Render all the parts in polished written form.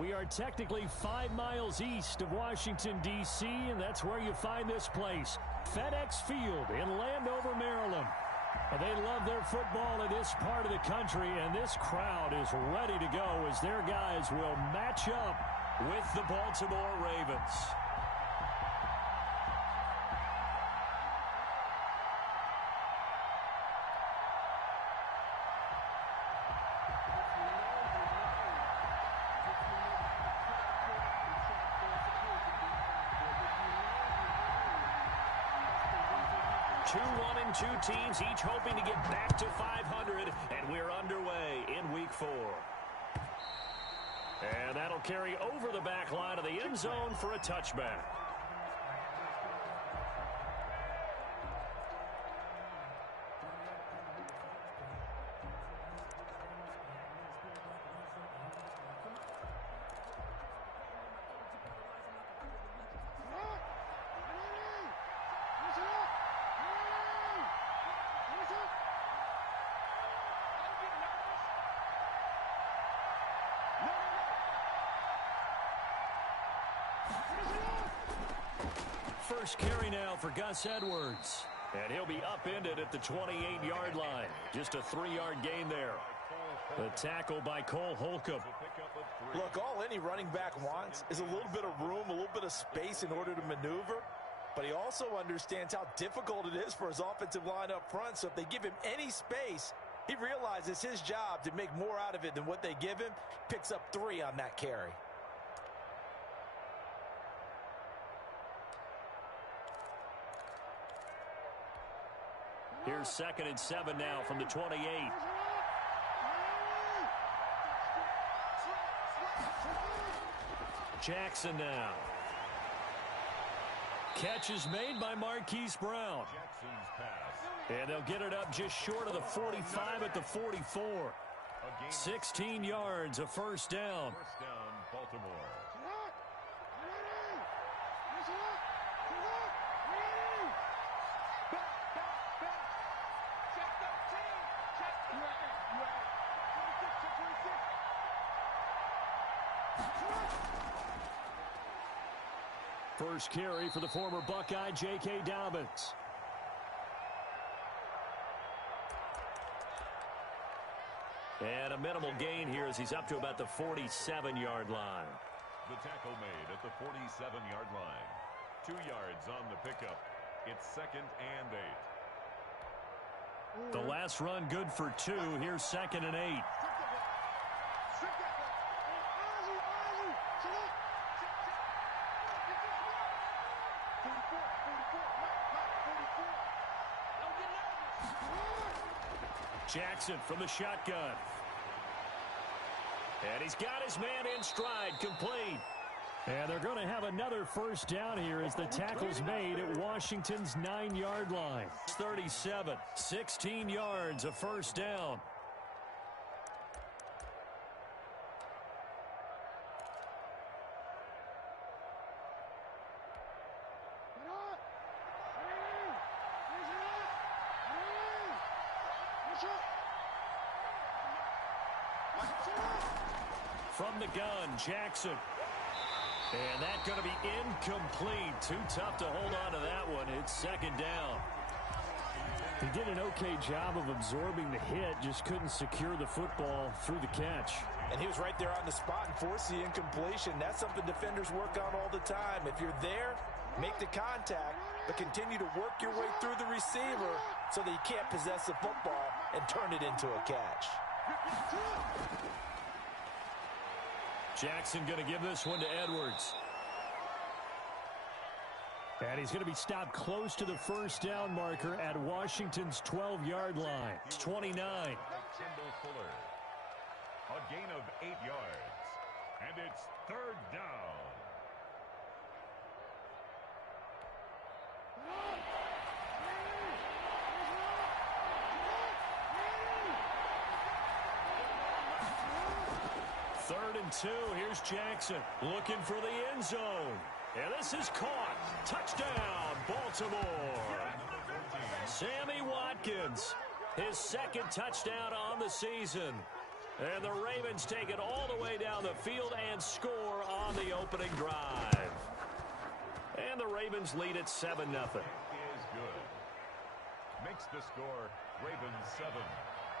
We are technically 5 miles east of Washington, D.C., and that's where you find this place, FedEx Field in Landover, Maryland. They love their football in this part of the country, and this crowd is ready to go as their guys will match up with the Baltimore Ravens. Two teams each hoping to get back to 500, and we're underway in Week 4. And that'll carry over the back line of the end zone for a touchback. First carry now for Gus Edwards. And he'll be upended at the 28-yard line. Just a 3-yard gain there. The tackle by Cole Holcomb. Look, all any running back wants is a little bit of room, a little bit of space in order to maneuver. But he also understands how difficult it is for his offensive line up front. So if they give him any space, he realizes his job to make more out of it than what they give him. Picks up 3 on that carry. Here's 2nd and 7 now from the 28. Jackson now. Catch is made by Marquise Brown. And they'll get it up just short of the 45 at the 44. 16 yards, a first down. First down, Baltimore. First carry for the former Buckeye, J.K. Dobbins. And a minimal gain here as he's up to about the 47-yard line. The tackle made at the 47-yard line. 2 yards on the pickup. It's 2nd and 8. The last run good for 2. Here's 2nd and 8. Jackson from the shotgun. And he's got his man in stride, complete. And they're going to have another first down here as the tackle's made at Washington's 9-yard line. 37, 16 yards, a first down. From the gun, Jackson. And that's going to be incomplete. Too tough to hold on to that one. It's 2nd down. He did an okay job of absorbing the hit, just couldn't secure the football through the catch. And he was right there on the spot and forced the incompletion. That's something defenders work on all the time. If you're there, make the contact, but continue to work your way through the receiver so that you can't possess the football and turn it into a catch. Jackson going to give this one to Edwards. And he's going to be stopped close to the first down marker at Washington's 12-yard line. It's 29. Kendall Fuller. A gain of 8 yards. And it's 3rd down. Third and 2. Here's Jackson looking for the end zone. And this is caught. Touchdown, Baltimore. Sammy Watkins, his 2nd touchdown on the season. And the Ravens take it all the way down the field and score on the opening drive. And the Ravens lead at 7-0. Is good. Makes the score Ravens 7,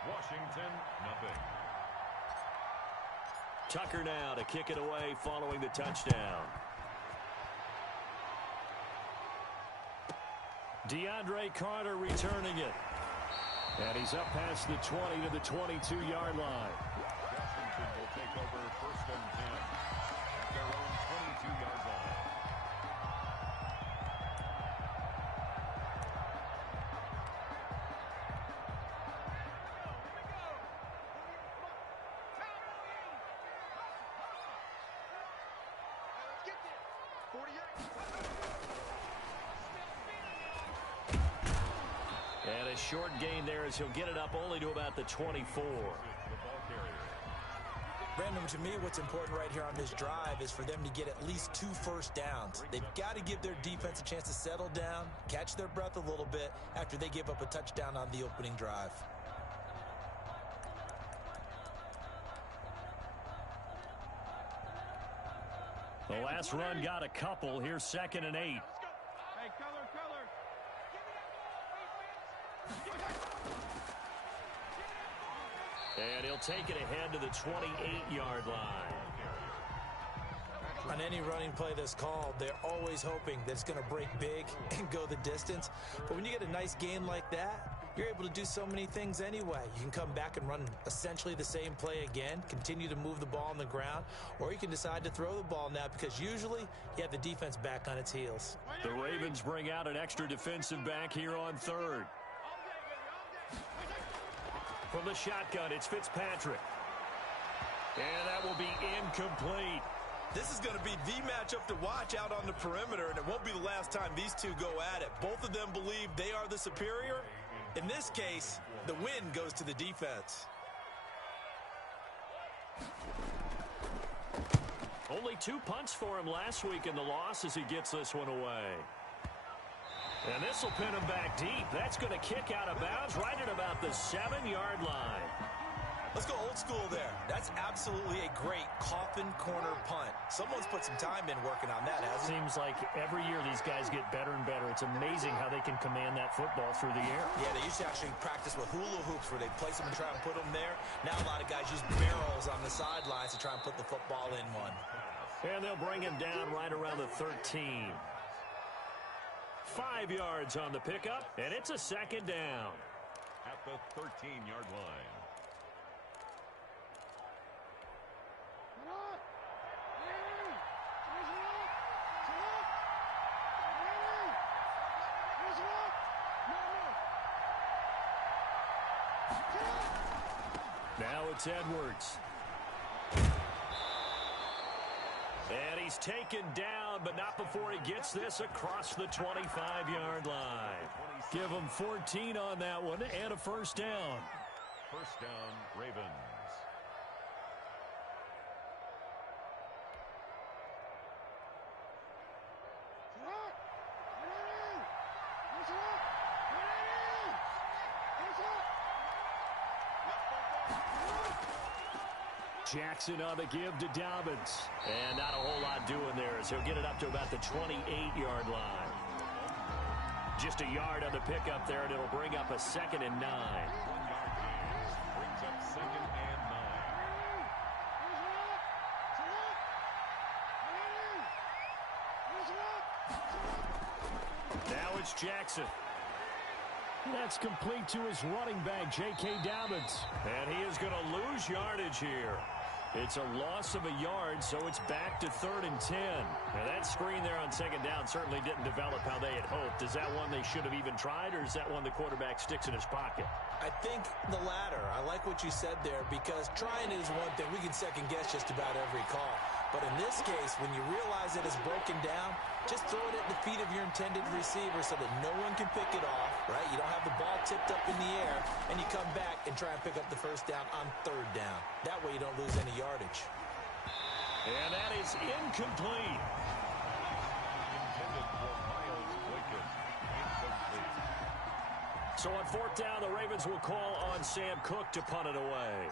Washington nothing. Tucker now to kick it away following the touchdown. DeAndre Carter returning it. And he's up past the 20 to the 22-yard line. Washington will take over 1st and 10 at their own 22-yard line. And a short gain there as he'll get it up only to about the 24. Brandon, to me, what's important right here on this drive is for them to get at least 2 first downs. They've got to give their defense a chance to settle down, catch their breath a little bit after they give up a touchdown on the opening drive. The last run got a couple. Here's 2nd and 8. Hey, color. And he'll take it ahead to the 28-yard line. On any running play that's called, they're always hoping that it's going to break big and go the distance. But when you get a nice gain like that, you're able to do so many things anyway. You can come back and run essentially the same play again, continue to move the ball on the ground, or you can decide to throw the ball now because usually you have the defense back on its heels. The Ravens bring out an extra defensive back here on 3rd. From the shotgun, it's Fitzpatrick. And that will be incomplete. This is going to be the matchup to watch out on the perimeter, and it won't be the last time these two go at it. Both of them believe they are the superior. In this case, the win goes to the defense. Only 2 punts for him last week in the loss as he gets this one away. And this will pin him back deep. That's going to kick out of bounds right at about the 7-yard line. Let's go old school there. That's absolutely a great coffin corner punt. Someone's put some time in working on that, hasn't it? Seems like every year these guys get better and better. It's amazing how they can command that football through the air. Yeah, they used to actually practice with hula hoops where they place them and try and put them there. Now a lot of guys use barrels on the sidelines to try and put the football in one. And they'll bring him down right around the 13. 5 yards on the pickup, and it's a 2nd down. At the 13-yard line. Now it's Edwards. And he's taken down, but not before he gets this across the 25-yard line. Give him 14 on that one and a 1st down. 1st down, Ravens. Jackson on the give to Dobbins. And not a whole lot doing there as he'll get it up to about the 28-yard line. Just a yard on the pickup there, and it'll bring up a 2nd and 9. 1 yard gain brings up 2nd and 9. Now it's Jackson. That's complete to his running back, J.K. Dobbins. And he is going to lose yardage here. It's a loss of a yard, so it's back to 3rd and 10. Now that screen there on 2nd down certainly didn't develop how they had hoped. Is that one they should have even tried, or is that one the quarterback sticks in his pocket? I think the latter. I like what you said there because trying is one thing. We can second guess just about every call. But in this case, when you realize it is broken down, just throw it at the feet of your intended receiver so that no one can pick it off, right? You don't have the ball tipped up in the air, and you come back and try and pick up the 1st down on 3rd down. That way you don't lose any yardage. And that is incomplete. Intended for Miles Boykin. Incomplete. So on 4th down, the Ravens will call on Sam Cook to punt it away.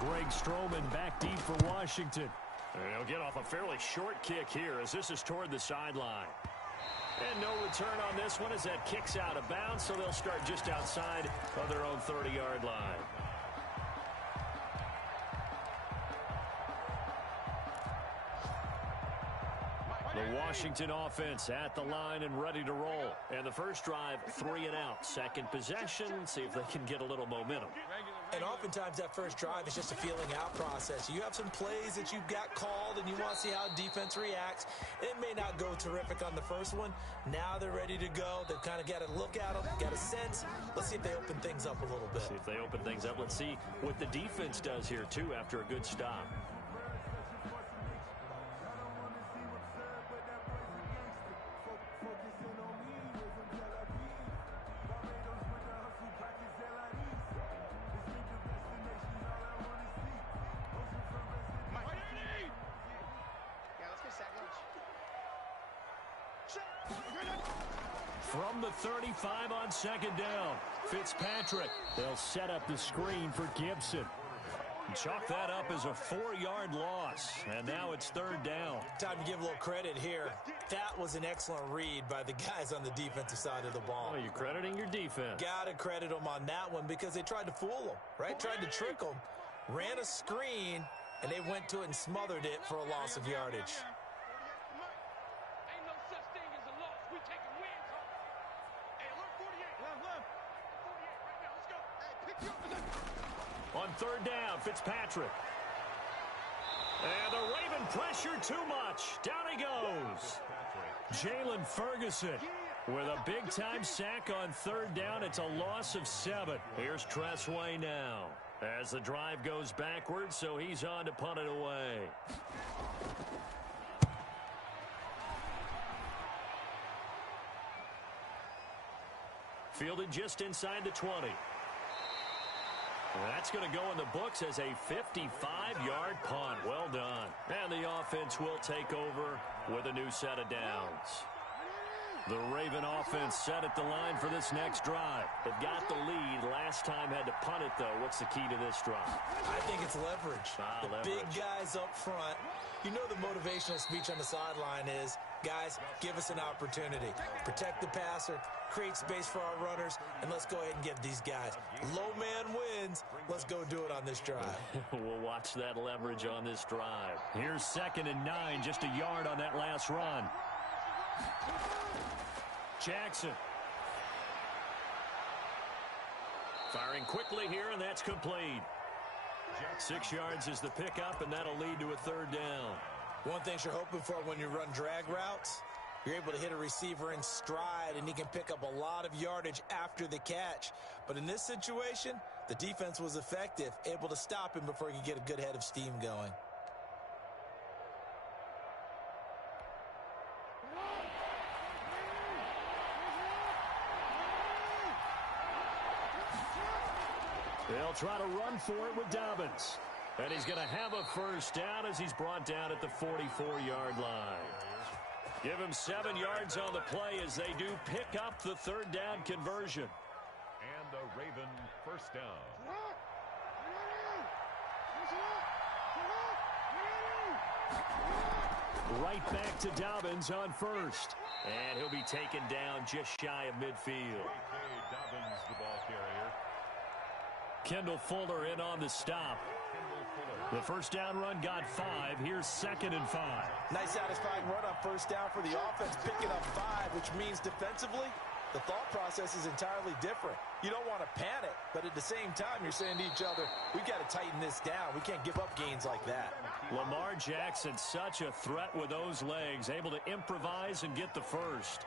Greg Stroman back deep for Washington. And he'll get off a fairly short kick here as this is toward the sideline. And no return on this one as that kicks out of bounds, so they'll start just outside of their own 30-yard line. The Washington offense at the line and ready to roll. And the first drive, 3 and out. Second possession, see if they can get a little momentum. And oftentimes that first drive is just a feeling out process. You have some plays that you've got called and you want to see how defense reacts. It may not go terrific on the first one. Now they're ready to go. They've kind of got to look at them, got a sense. Let's see if they open things up a little bit. See if they open things up. Let's see what the defense does here, too, after a good stop. From the 35 on second down, Fitzpatrick. They'll set up the screen for Gibson. Chalk that up as a 4-yard loss, and now it's third down. Time to give a little credit here. That was an excellent read by the guys on the defensive side of the ball. Oh, you're crediting your defense. Got to credit them on that one because they tried to fool them, right? Tried to trick them, ran a screen, and they went to it and smothered it for a loss of yardage. On third down, Fitzpatrick. And the Raven pressure too much. Down he goes. Jalen Ferguson with a big-time sack on third down. It's a loss of 7. Here's Tressway now as the drive goes backwards, so he's on to punt it away. Fielded just inside the 20. That's going to go in the books as a 55-yard punt. Well done. And the offense will take over with a new set of downs. The Raven offense set at the line for this next drive. They've got the lead. Last time had to punt it, though. What's the key to this drive? I think it's leverage. Leverage. Big guys up front. You know the motivational speech on the sideline is, guys, give us an opportunity. Protect the passer, create space for our runners, and let's go ahead and get these guys. Low man wins. Let's go do it on this drive. We'll watch that leverage on this drive. Here's 2nd and 9, just a yard on that last run. Jackson. Firing quickly here, and that's complete. 6 yards is the pickup, and that'll lead to a third down. One thing you're hoping for when you run drag routes, you're able to hit a receiver in stride, and he can pick up a lot of yardage after the catch. But in this situation, the defense was effective, able to stop him before he could get a good head of steam going. They'll try to run for it with Dobbins. And he's going to have a first down as he's brought down at the 44-yard line. Give him 7 yards on the play as they do pick up the third down conversion. And the Raven first down. Right back to Dobbins on first. And he'll be taken down just shy of midfield. Dobbins, the ball carrier. Kendall Fuller in on the stop. The first down run got 5. Here's 2nd and 5. Nice satisfying run on first down for the offense, picking up 5, which means defensively, the thought process is entirely different. You don't want to panic, but at the same time, you're saying to each other, we've got to tighten this down. We can't give up gains like that. Lamar Jackson, such a threat with those legs, able to improvise and get the first.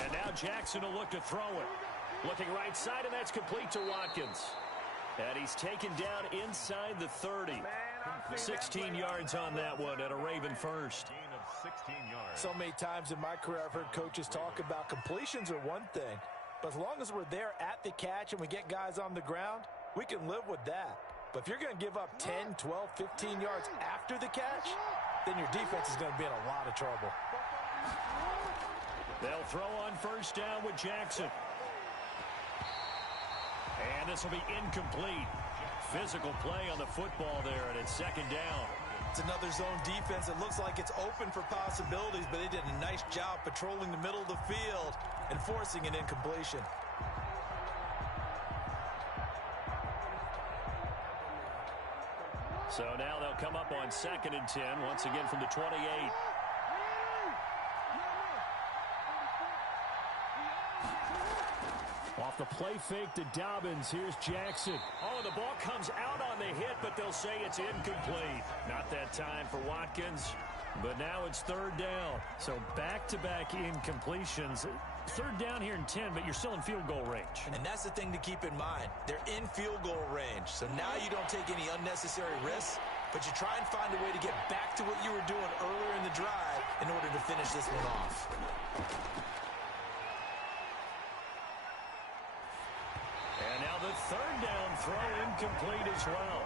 And now Jackson will look to throw it. Looking right side, and that's complete to Watkins. And he's taken down inside the 30. 16 yards on that one and a Raven first. Gain of 16 yards. So many times in my career I've heard coaches talk about completions are one thing, but as long as we're there at the catch and we get guys on the ground, we can live with that. But if you're going to give up 10, 12, 15 yards after the catch, then your defense is going to be in a lot of trouble. They'll throw on first down with Jackson. And this will be incomplete. Physical play on the football there, and it's second down. It's another zone defense. It looks like it's open for possibilities, but they did a nice job patrolling the middle of the field and forcing an incompletion. So now they'll come up on 2nd and 10, once again from the 28. Off the play fake to Dobbins. Here's Jackson. Oh, the ball comes out on the hit, but they'll say it's incomplete. Not that time for Watkins, but now it's 3rd down. So back-to-back incompletions. 3rd down here in 10, but you're still in field goal range. And that's the thing to keep in mind. They're in field goal range. So now you don't take any unnecessary risks, but you try and find a way to get back to what you were doing earlier in the drive in order to finish this one off. And now the 3rd down throw incomplete as well.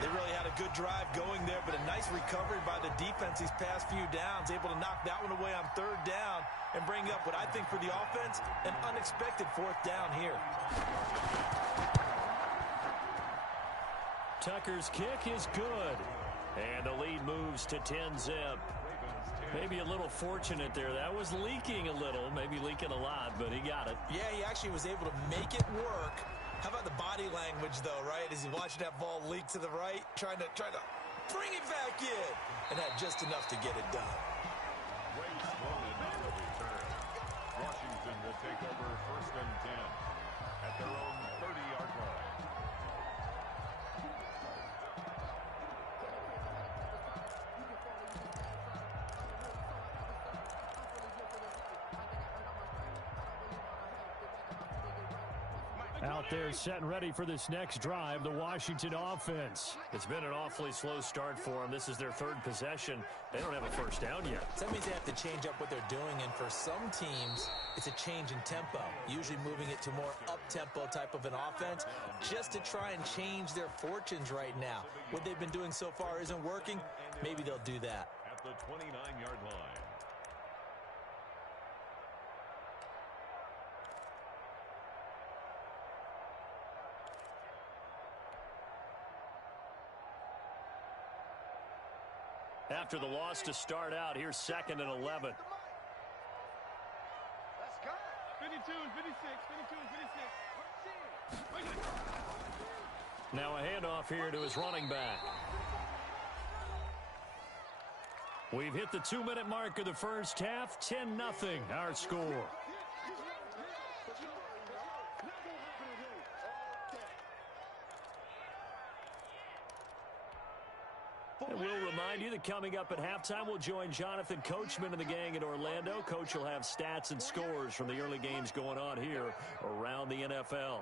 They really had a good drive going there, but a nice recovery by the defense these past few downs, able to knock that one away on 3rd down and bring up what I think for the offense, an unexpected 4th down here. Tucker's kick is good. And the lead moves to 10-zip. Maybe a little fortunate there. That was leaking a little, maybe leaking a lot, but he got it. Yeah, he actually was able to make it work. How about the body language, though, right? As he watched that ball leak to the right, trying to bring it back in, and had just enough to get it done. Ray Sloman on the return. Washington will take over 1st and 10 at their own 30-yard line. Out there set and ready for this next drive, the Washington offense. It's been an awfully slow start for them. This is their 3rd possession. They don't have a 1st down yet. So that means they have to change up what they're doing, and for some teams, it's a change in tempo, usually moving it to more up-tempo type of an offense, just to try and change their fortunes right now. What they've been doing so far isn't working. Maybe they'll do that. At the 29-yard line. After the loss to start out, here's 2nd and 11. Let's go. 52 and 56, 52 and 56. Now a handoff here to his running back. We've hit the 2-minute mark of the first half. 10-0 our score. And we'll remind you that coming up at halftime, we'll join Jonathan Coachman and the gang in Orlando. Coach will have stats and scores from the early games going on here around the NFL.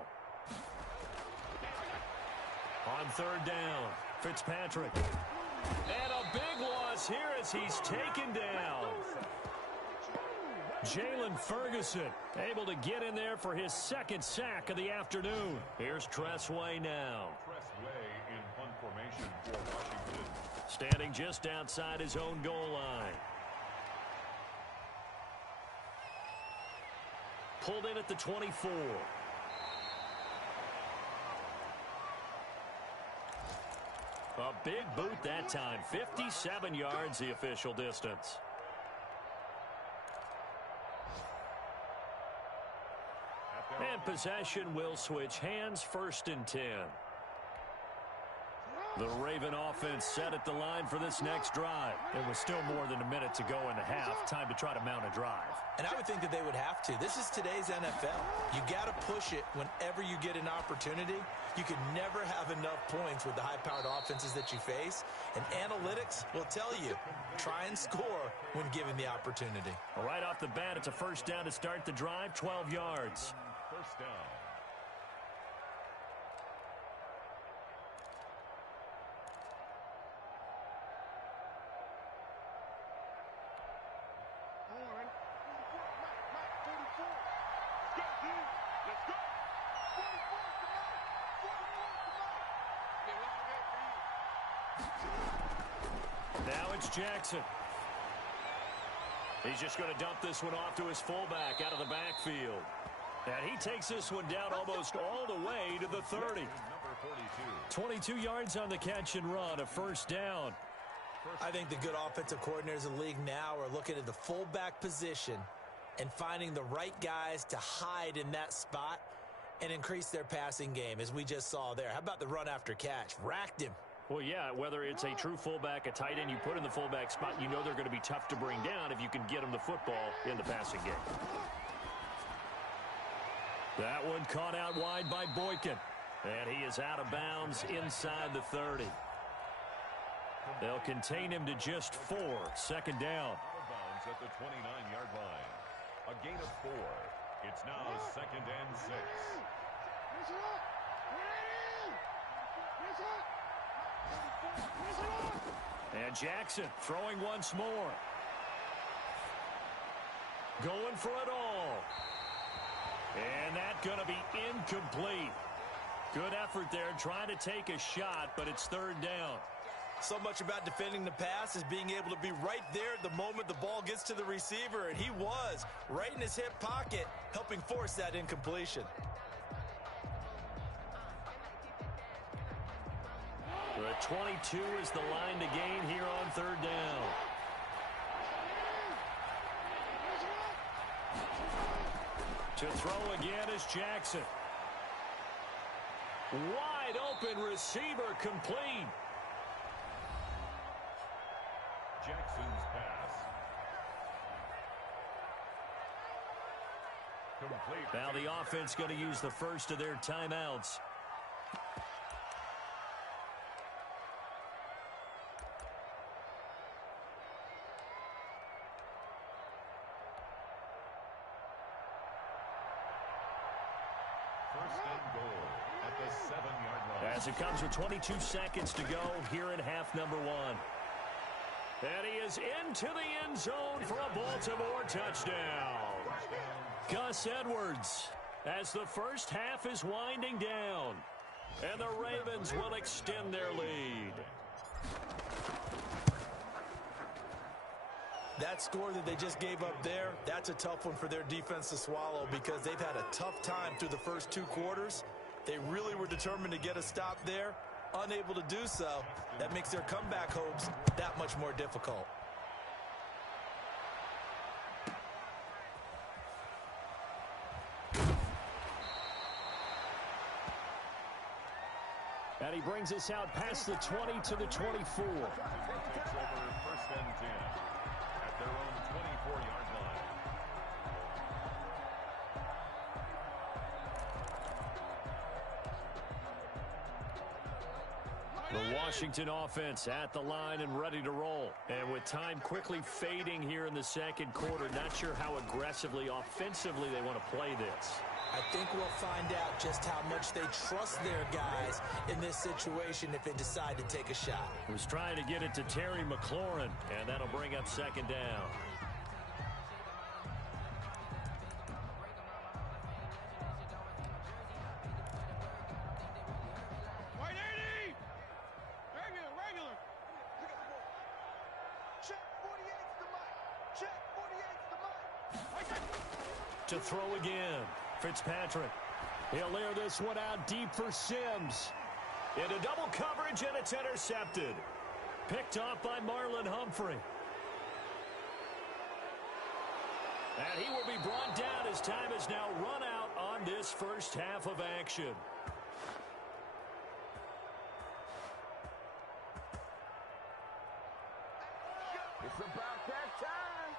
On 3rd down, Fitzpatrick. And a big loss here as he's taken down. Jalen Ferguson able to get in there for his 2nd sack of the afternoon. Here's Tressway now. Tressway in punt formation for Washington. Standing just outside his own goal line. Pulled in at the 24. A big boot that time. 57 yards the official distance. And possession will switch hands. 1st and 10. The Raven offense set at the line for this next drive. There was still more than a minute to go in the half. Time to try to mount a drive. And I would think that they would have to. This is today's NFL. You got to push it whenever you get an opportunity. You can never have enough points with the high-powered offenses that you face. And analytics will tell you, try and score when given the opportunity. Well, right off the bat, it's a first down to start the drive, 12 yards. First down. Now it's Jackson. He's just going to dump this one off to his fullback out of the backfield. And he takes this one down almost all the way to the 30. Number 42. 22 yards on the catch and run, a first down. I think the good offensive coordinators in the league now are looking at the fullback position and finding the right guys to hide in that spot and increase their passing game, as we just saw there. How about the run after catch? Racked him. Well, yeah, whether it's a true fullback, a tight end you put in the fullback spot, you know they're going to be tough to bring down if you can get them the football in the passing game. That one caught out wide by Boykin. And he is out of bounds inside the 30. They'll contain him to just 4. Second down. Out of bounds at the 29-yard line. A gain of 4. It's now second and 6. And Jackson throwing once more. Going for it all. And that's going to be incomplete. Good effort there trying to take a shot, but it's third down. So much about defending the pass is being able to be right there at the moment the ball gets to the receiver, and he was right in his hip pocket, helping force that incompletion. The 22 is the line to gain here on third down. To throw again is Jackson. Wide open receiver complete. Jackson's pass. Complete. Now the offense going to use the first of their timeouts. First and goal at the 7-yard line. As it comes with 22 seconds to go here in half number 1. And he is into the end zone for a Baltimore touchdown. Gus Edwards, as the first half is winding down. And the Ravens will extend their lead. That score that they just gave up there, that's a tough one for their defense to swallow because they've had a tough time through the first 2 quarters. They really were determined to get a stop there. Unable to do so, that makes their comeback hopes that much more difficult. And he brings us out past the 20 to the 24. Takes over first and 10 at their own 24-yard line. The Washington offense at the line and ready to roll. And with time quickly fading here in the second quarter, not sure how aggressively, offensively they want to play this. I think we'll find out just how much they trust their guys in this situation if they decide to take a shot. He was trying to get it to Terry McLaurin, and that'll bring up second down. Regular. Check 48's the mic. Check 48's the mic. To throw again, Fitzpatrick. He'll layer this one out deep for Sims. Into double coverage, and it's intercepted. Picked off by Marlon Humphrey. And he will be brought down as time has now run out on this first half of action. about that time.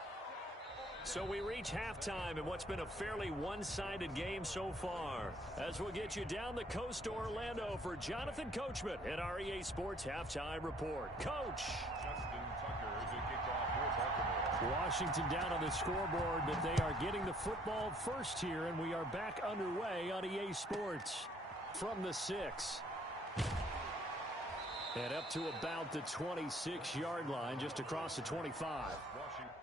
So we reach halftime in what's been a fairly one-sided game so far. As we'll get you down the coast to Orlando for Jonathan Coachman at our EA Sports Halftime Report. Coach! Justin Tucker to kick off for Baltimore. Washington down on the scoreboard, but they are getting the football first here, and we are back underway on EA Sports from the 6. And up to about the 26-yard line, just across the 25. Washington.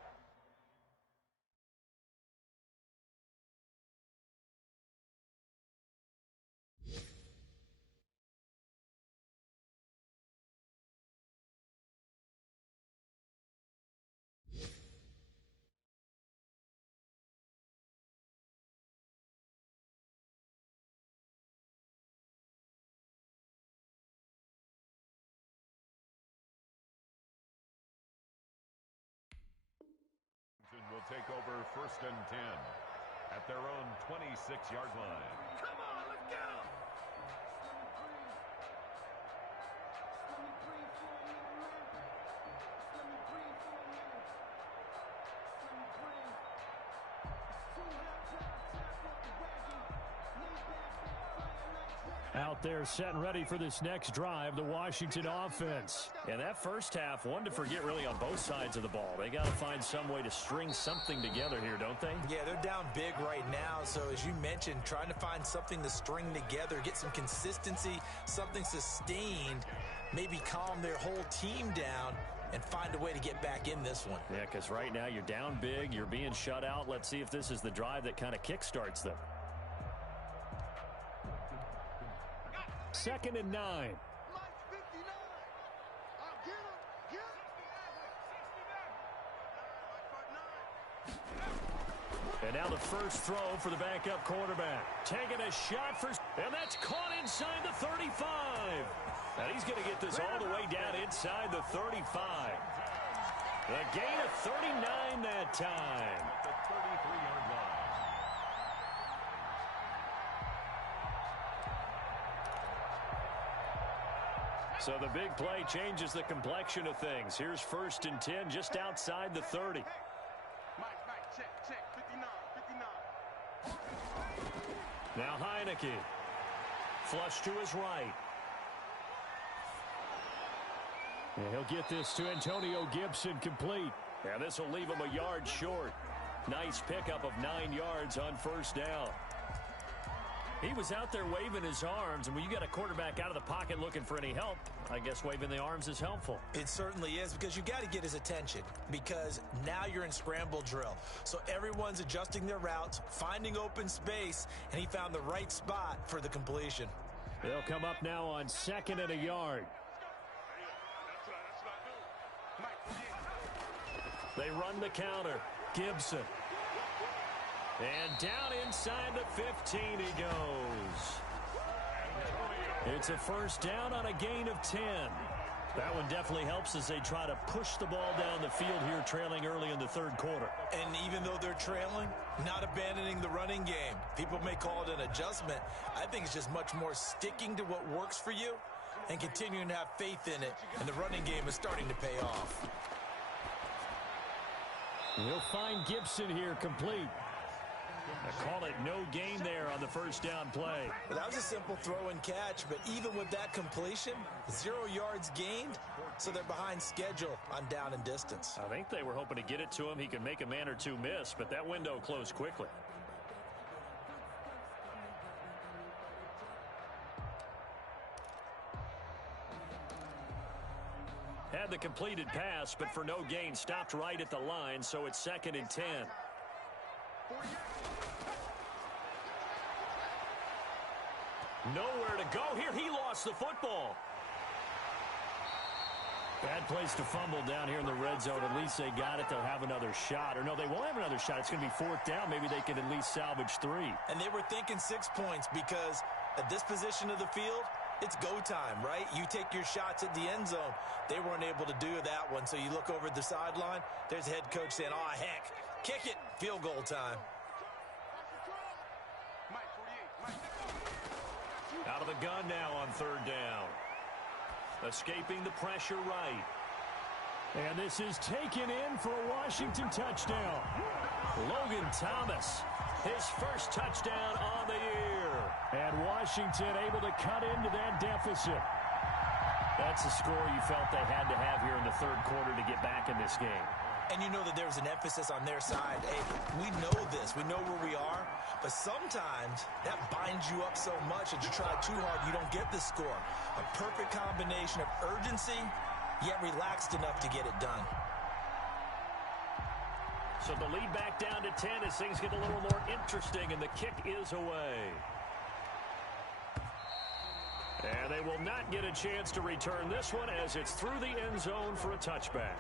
Will take over 1st and 10 at their own 26-yard line. Come on, let's go. Out there set and ready for this next drive, the Washington offense. And that first half, one to forget really on both sides of the ball. They got to find some way to string something together here, don't they? Yeah, they're down big right now, so as you mentioned, trying to find something to string together, get some consistency, something sustained, maybe calm their whole team down and find a way to get back in this one. Yeah, because right now you're down big, you're being shut out. Let's see if this is the drive that kind of kickstarts them. 2nd and 9. Mike 59. I'll get him. Get him. And now the first throw for the backup quarterback. Taking a shot for, and that's caught inside the 35. And he's going to get this all the way down inside the 35. A gain of 39 that time. At the 33-yard line. So the big play changes the complexion of things. Here's 1st and 10 just outside the 30. Mike, check, 59, 59. Now Heineke. Flush to his right. And he'll get this to Antonio Gibson complete. And this will leave him a yard short. Nice pickup of 9 yards on 1st down. He was out there waving his arms, and when you got a quarterback out of the pocket looking for any help, I guess waving the arms is helpful. It certainly is, because you got to get his attention, because now you're in scramble drill. So everyone's adjusting their routes, finding open space, and he found the right spot for the completion. They'll come up now on 2nd and a yard. They run the counter. Gibson. And down inside the 15 he goes. It's a 1st down on a gain of 10. That one definitely helps as they try to push the ball down the field here, trailing early in the 3rd quarter. And even though they're trailing, not abandoning the running game. People may call it an adjustment. I think it's just much more sticking to what works for you and continuing to have faith in it. And the running game is starting to pay off. He'll find Gibson here complete. I call it no gain there on the 1st down play. Well, that was a simple throw and catch, but even with that completion, 0 yards gained, so they're behind schedule on down and distance. I think they were hoping to get it to him. He could make a man or two miss, but that window closed quickly. Had the completed pass, but for no gain, stopped right at the line, so it's 2nd and 10. Nowhere to go here. He lost the football. Bad place to fumble down here in the red zone. At least they got it. They'll have another shot. Or no, they won't have another shot. It's going to be 4th down. Maybe they can at least salvage 3. And they were thinking 6 points because at this position of the field, it's go time, right? You take your shots at the end zone. They weren't able to do that one. So you look over at the sideline. There's the head coach saying, "Oh, heck, kick it. Field goal time." Out of the gun now on 3rd down. Escaping the pressure right. And this is taken in for a Washington touchdown. Logan Thomas, his first touchdown on the year. And Washington able to cut into that deficit. That's a score you felt they had to have here in the third quarter to get back in this game. And you know that there's an emphasis on their side. Hey, we know this. We know where we are. But sometimes that binds you up so much that you try too hard, you don't get the score. A perfect combination of urgency, yet relaxed enough to get it done. So the lead back down to 10 as things get a little more interesting, and the kick is away. And they will not get a chance to return this one as it's through the end zone for a touchback.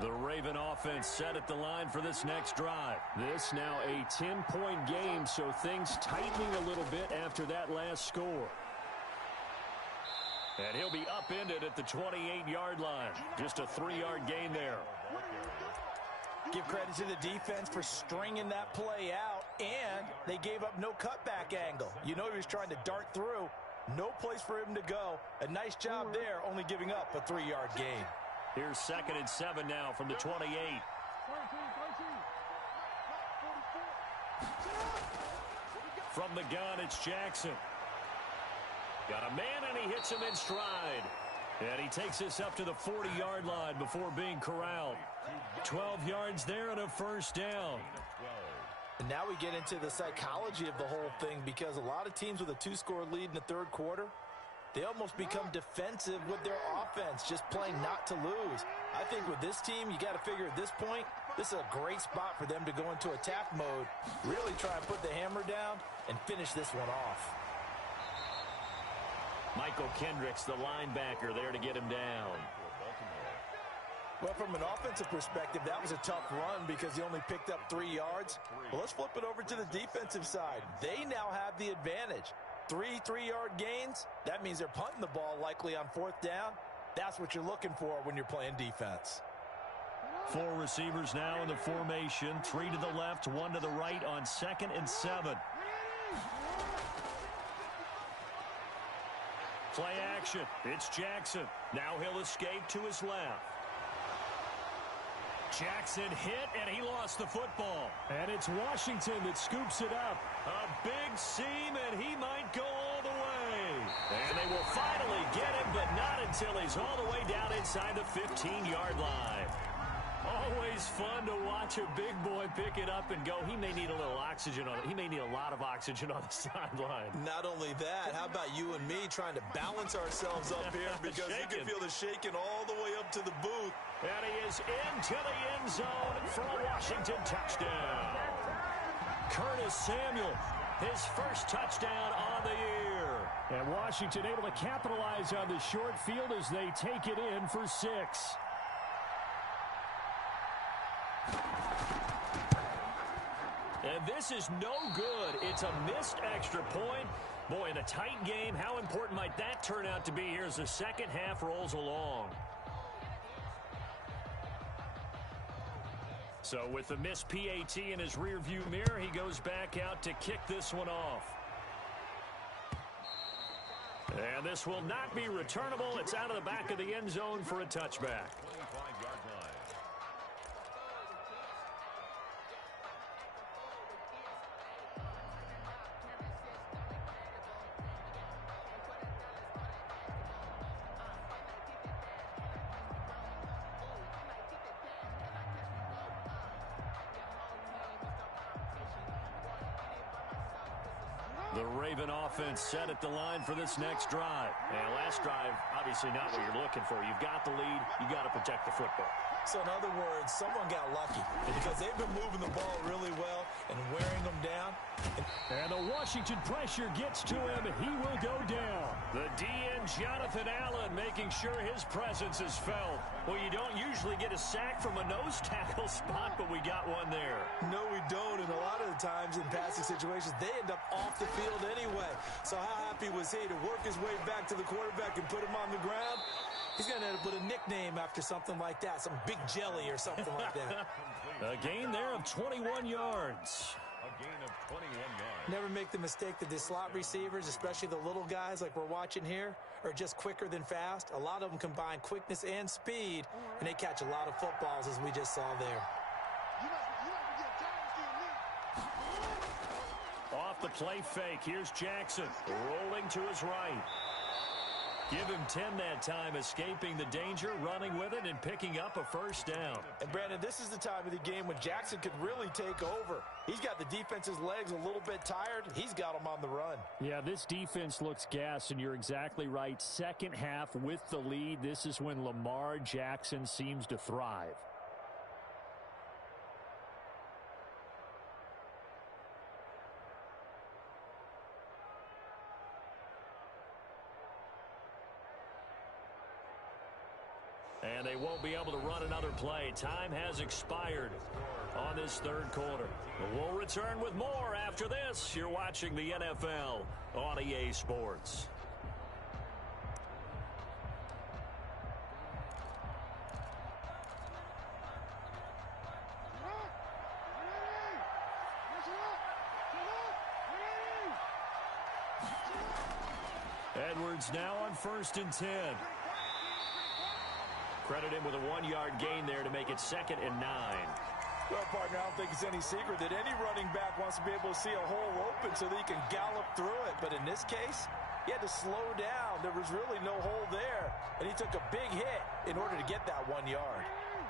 The Raven offense set at the line for this next drive. This now a 10-point game, so things tightening a little bit after that last score. And he'll be upended at the 28-yard line. Just a 3-yard gain there. Give credit to the defense for stringing that play out, and they gave up no cutback angle. You know he was trying to dart through. No place for him to go. A nice job there, only giving up a 3-yard gain. Here's 2nd and 7 now from the 28. From the gun, it's Jackson. Got a man, and he hits him in stride. And he takes this up to the 40-yard line before being corralled. 12 yards there and a first down. And now we get into the psychology of the whole thing, because a lot of teams with a 2-score lead in the third quarter, they almost become defensive with their offense, just playing not to lose. I think with this team, you got to figure at this point, this is a great spot for them to go into attack mode, really try and put the hammer down and finish this one off. Michael Kendricks, the linebacker, there to get him down. Well, from an offensive perspective, that was a tough run because he only picked up 3 yards. Well, let's flip it over to the defensive side. They now have the advantage. 3 3-yard gains, that means they're punting the ball likely on 4th down. That's what you're looking for when you're playing defense. 4 receivers now in the formation. 3 to the left, 1 to the right on 2nd and 7. Play action. It's Jackson. Now he'll escape to his left. Jackson hit, and he lost the football. And it's Washington that scoops it up. A big seam, and he might go all the way. And they will finally get him, but not until he's all the way down inside the 15-yard line. Always fun to watch a big boy pick it up and go. He may need a little oxygen on it. He may need a lot of oxygen on the sideline. Not only that, how about you and me trying to balance ourselves up here, because you can feel the shaking all the way up to the booth. And he is into the end zone for a Washington touchdown. Curtis Samuel, his first touchdown on the year. And Washington able to capitalize on the short field as they take it in for 6. And this is no good. It's a missed extra point. Boy, in a tight game, how important might that turn out to be here as the second half rolls along? So with the missed PAT in his rearview mirror, he goes back out to kick this one off. And this will not be returnable. It's out of the back of the end zone for a touchback. The Raven offense set at the line for this next drive. And last drive, obviously not what you're looking for. You've got the lead. You got to protect the football. So in other words, someone got lucky because they've been moving the ball really well and wearing them down. And the Washington pressure gets to him. He will go down. The DN, Jonathan Allen, making sure his presence is felt. Well, you don't usually get a sack from a nose tackle spot, but we got one there. No, we don't. And a lot of the times in passing situations, they end up off the field anyway. So how happy was he to work his way back to the quarterback and put him on the ground? He's going to end up with a nickname after something like that, some big jelly or something like that. A gain there of 21 yards. A gain of 21 yards. Never make the mistake that the slot receivers, especially the little guys like we're watching here, are just quicker than fast. A lot of them combine quickness and speed, and they catch a lot of footballs, as we just saw there. Off the play fake, here's Jackson rolling to his right. Give him 10 that time, escaping the danger, running with it, and picking up a first down. And, Brandon, this is the time of the game when Jackson could really take over. He's got the defense's legs a little bit tired. He's got them on the run. Yeah, this defense looks gassed, and you're exactly right. Second half with the lead, this is when Lamar Jackson seems to thrive. And they won't be able to run another play. Time has expired on this third quarter. We'll return with more after this. You're watching the NFL on EA Sports. Edwards now on 1st and 10. Credit him with a 1-yard gain there to make it 2nd and 9. Well, partner, I don't think it's any secret that any running back wants to be able to see a hole open so that he can gallop through it. But in this case, he had to slow down. There was really no hole there, and he took a big hit in order to get that 1 yard.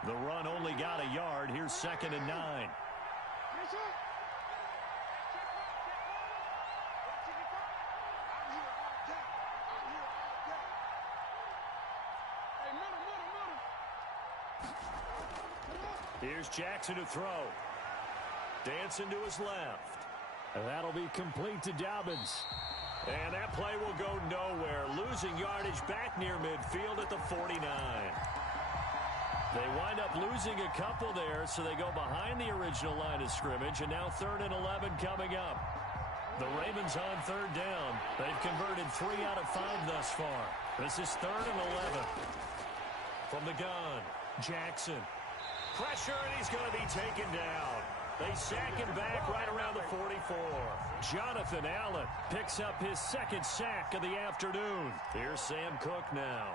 The run only got a yard. Here's 2nd and 9. Here's Jackson to throw. Dancing to his left. And that'll be complete to Dobbins. And that play will go nowhere. Losing yardage back near midfield at the 49. They wind up losing a couple there, so they go behind the original line of scrimmage, and now 3rd and 11 coming up. The Ravens on 3rd down. They've converted 3 out of 5 thus far. This is 3rd and 11. From the gun, Jackson. Pressure, and he's going to be taken down. They sack him back right around the 44. Jonathan Allen picks up his 2nd sack of the afternoon. Here's Sam Cook now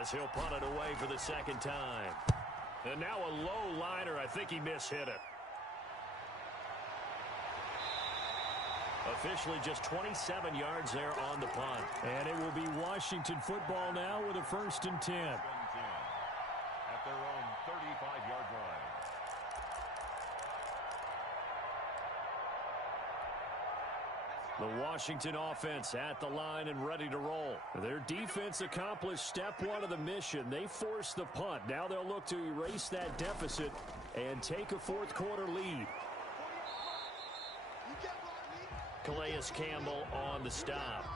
as he'll punt it away for the 2nd time. And now a low liner. I think he mishit it. Officially just 27 yards there on the punt. And it will be Washington football now with a 1st and 10. At their own 35-yard line. The Washington offense at the line and ready to roll. Their defense accomplished step 1 of the mission. They forced the punt. Now they'll look to erase that deficit and take a 4th quarter lead. Calais Campbell on the stop.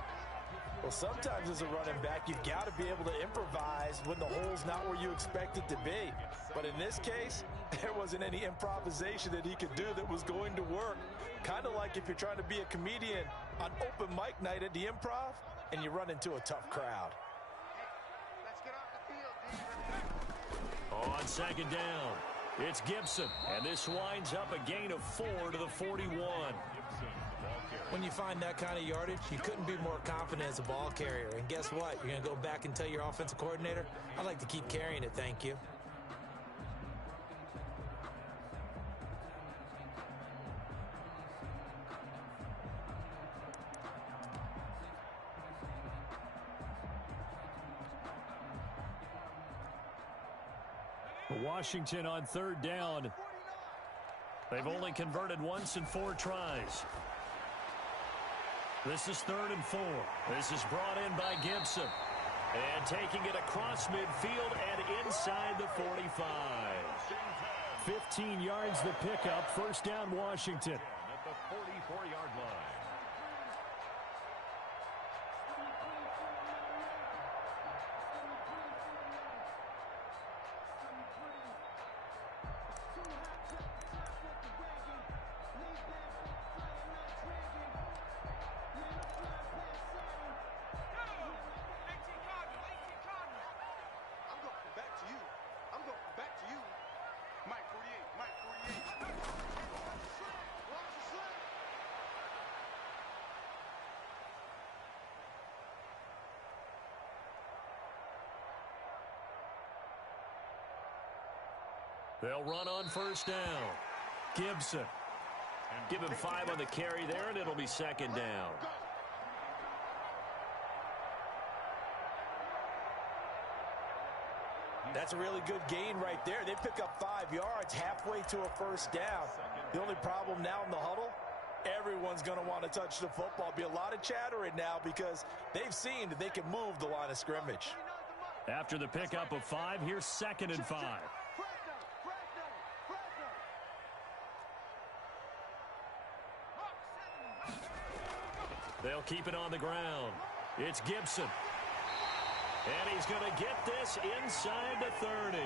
Well, sometimes as a running back, you've got to be able to improvise when the hole's not where you expect it to be. But in this case, there wasn't any improvisation that he could do that was going to work. Kind of like if you're trying to be a comedian on open mic night at the Improv and you run into a tough crowd. On 2nd down, it's Gibson. And this winds up a gain of 4 to the 41. When you find that kind of yardage, you couldn't be more confident as a ball carrier. And guess what? You're going to go back and tell your offensive coordinator, I'd like to keep carrying it, thank you. Washington on 3rd down. They've only converted once in 4 tries. This is 3rd and 4. This is brought in by Gibson. And taking it across midfield and inside the 45. 15 yards the pickup. 1st down Washington. At the 44-yard line. They'll run on first down. Gibson. Give him 5 on the carry there, and it'll be second down. That's a really good gain right there. They pick up 5 yards halfway to a first down. The only problem now in the huddle, everyone's going to want to touch the football. Be a lot of chattering now because they've seen that they can move the line of scrimmage. After the pickup of 5, here's 2nd and 5. They'll keep it on the ground. It's Gibson. And he's going to get this inside the 30.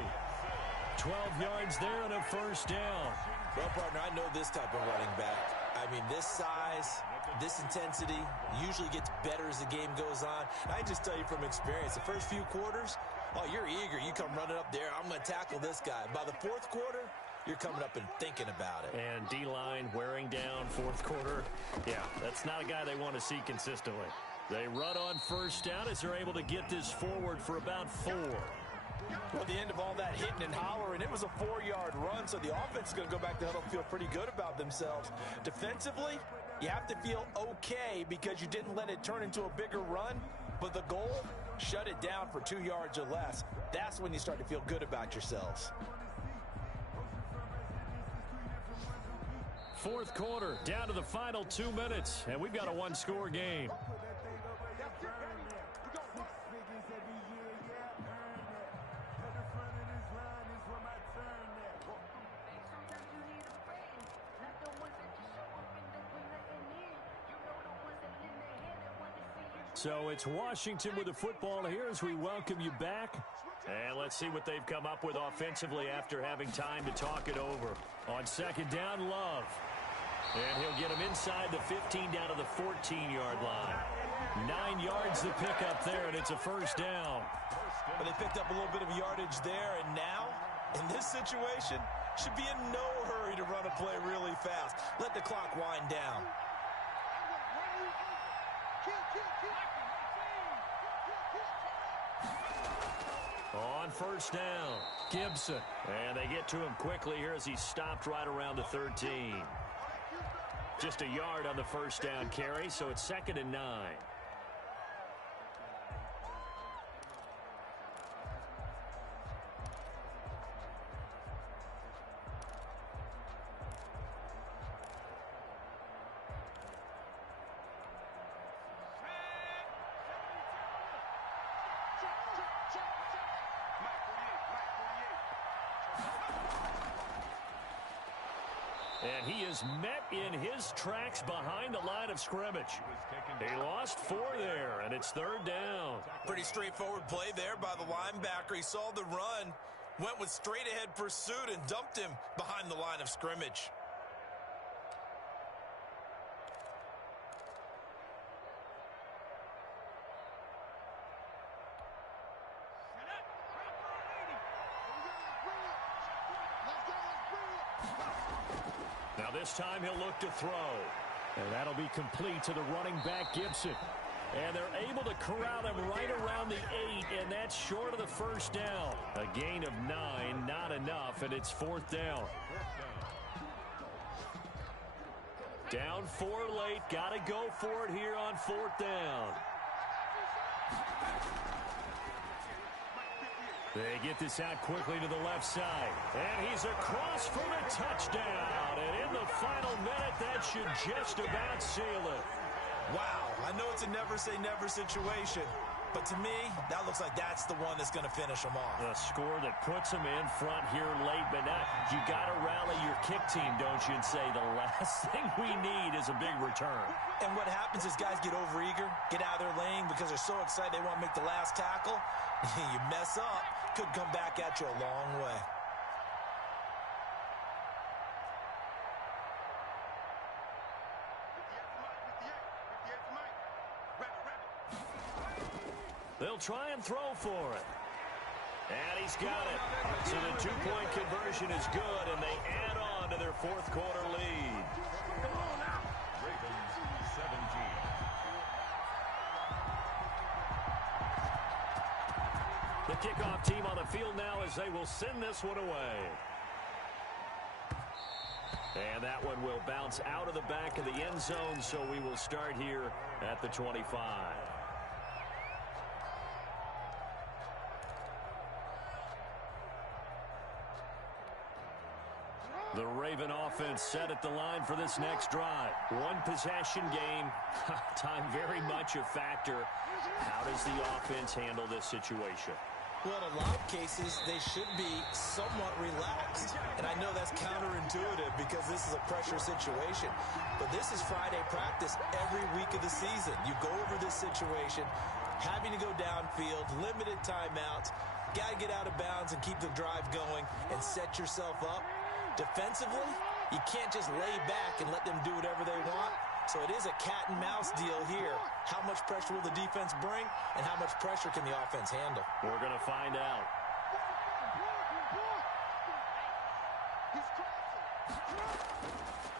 12 yards there and a first down. Well, partner, I know this type of running back. I mean, this size, this intensity usually gets better as the game goes on. And I just tell you from experience, the first few quarters, oh, you're eager. You come running up there. I'm going to tackle this guy. By the fourth quarter, you're coming up and thinking about it. And D-line wearing down fourth quarter. Yeah, that's not a guy they want to see consistently. They run on first down as they're able to get this forward for about 4. Well, at the end of all that hitting and hollering, it was a 4-yard run, so the offense is going to go back to huddle and feel pretty good about themselves. Defensively, you have to feel okay because you didn't let it turn into a bigger run, but the goal, shut it down for 2 yards or less. That's when you start to feel good about yourselves. Fourth quarter, down to the final 2 minutes, and we've got a one-score game. So it's Washington with the football here as we welcome you back. And let's see what they've come up with offensively after having time to talk it over. On second down, Love. And he'll get him inside the 15 down to the 14-yard line. 9 yards to pick up there, and it's a first down. But they picked up a little bit of yardage there, and now, in this situation, should be in no hurry to run a play really fast. Let the clock wind down. On first down, Gibson. And they get to him quickly here as he stopped right around the 13. Just a yard on the first down carry, so it's 2nd and 9. And he is met in his tracks behind the line of scrimmage. He lost 4 there, and it's 3rd down. Pretty straightforward play there by the linebacker. He saw the run, went with straight-ahead pursuit, and dumped him behind the line of scrimmage. Now this time he'll look to throw. And that'll be complete to the running back, Gibson. And they're able to corral him right around the 8, and that's short of the first down. A gain of 9, not enough, and it's 4th down. Down 4 late, got to go for it here on 4th down. They get this out quickly to the left side. And he's across for the touchdown. And in the final minute, that should just about seal it. Wow, I know it's a never-say-never situation, but to me, that looks like that's the one that's going to finish them off. A score that puts them in front here late, but now you got to rally your kick team, don't you, and say the last thing we need is a big return. And what happens is guys get overeager, get out of their lane because they're so excited they want to make the last tackle. You mess up, could come back at you a long way. They'll try and throw for it. And he's got it. So the two-point conversion is good, and they add on to their fourth quarter lead. Ravens 17. The kickoff team on the field now as they will send this one away. And that one will bounce out of the back of the end zone, so we will start here at the 25. The Raven offense set at the line for this next drive. One possession game. Time very much a factor. How does the offense handle this situation? Well, in a lot of cases, they should be somewhat relaxed. And I know that's counterintuitive because this is a pressure situation. But this is Friday practice every week of the season. You go over this situation, having to go downfield, limited timeouts, got to get out of bounds and keep the drive going and set yourself up. Defensively, you can't just lay back and let them do whatever they want. So it is a cat and mouse deal here. How much pressure will the defense bring, and how much pressure can the offense handle? We're going to find out.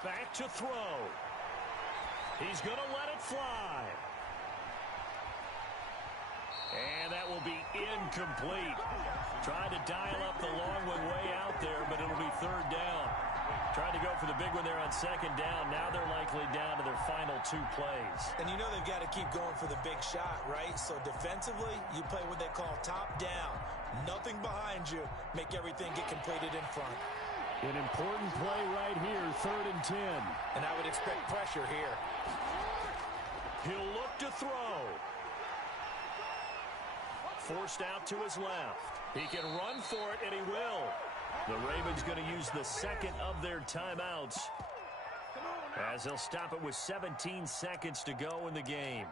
Back to throw. He's going to let it fly. And that will be incomplete. Tried to dial up the long one way out there, but it'll be third down. Tried to go for the big one there on second down. Now they're likely down to their final 2 plays. And you know they've got to keep going for the big shot, right? So defensively, you play what they call top down. Nothing behind you. Make everything get completed in front. An important play right here, 3rd and 10. And I would expect pressure here. He'll look to throw. Forced out to his left. He can run for it, and he will. The Ravens going to use the second of their timeouts as they'll stop it with 17 seconds to go in the game.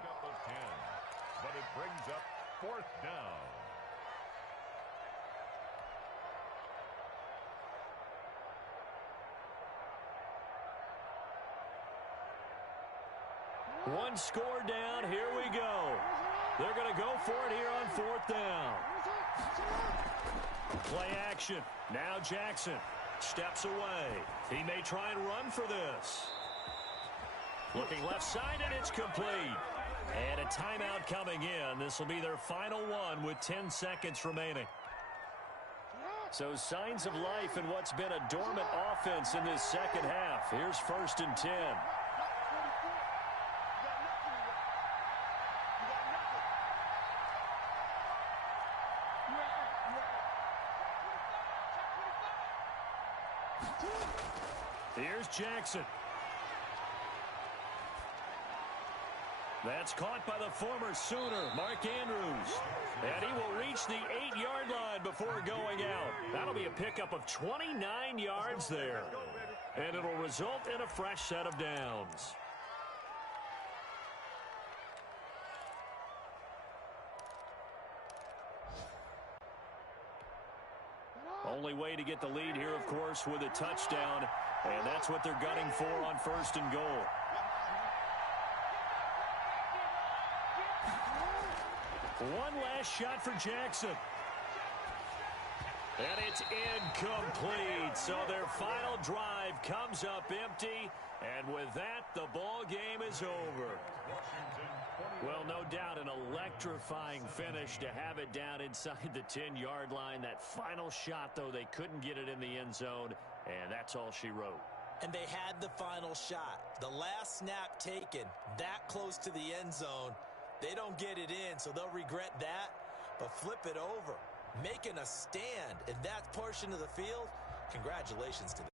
But it brings up 4th down. One score down. Here we go. They're going to go for it here on 4th down. Play action. Now Jackson steps away. He may try and run for this. Looking left side, and it's complete. And a timeout coming in. This will be their final one with 10 seconds remaining. So signs of life in what's been a dormant offense in this second half. Here's 1st and 10. Here's Jackson. That's caught by the former Sooner, Mark Andrews. And he will reach the 8-yard line before going out. That'll be a pickup of 29 yards there. And it'll result in a fresh set of downs. Only way to get the lead here, of course, with a touchdown. And that's what they're gunning for on 1st and goal. One last shot for Jackson. And it's incomplete. So their final drive comes up empty. And with that, the ball game is over. Well, no doubt an electrifying finish to have it down inside the 10-yard line. That final shot, though, they couldn't get it in the end zone. And that's all she wrote. And they had the final shot. The last snap taken that close to the end zone. They don't get it in, so they'll regret that. But flip it over. Making a stand in that portion of the field. Congratulations to them.